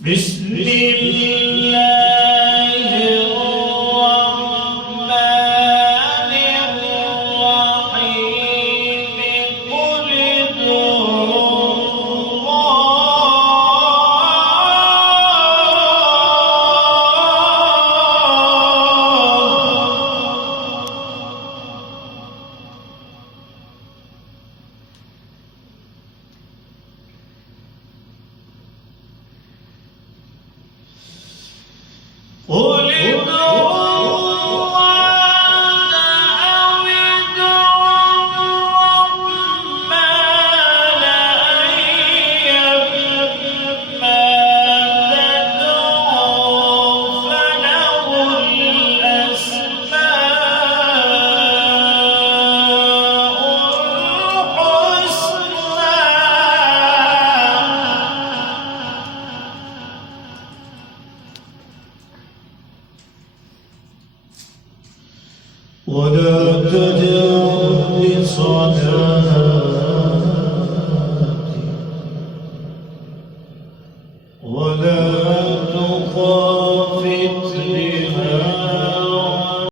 بسم الله الرحمن الرحيم قل ادعوا قل ادعوا الله أو ادعوا الرحمن أيما تدعوا فله الأسماء الحسنى ولا تجهر بصلاتك ولا تخافت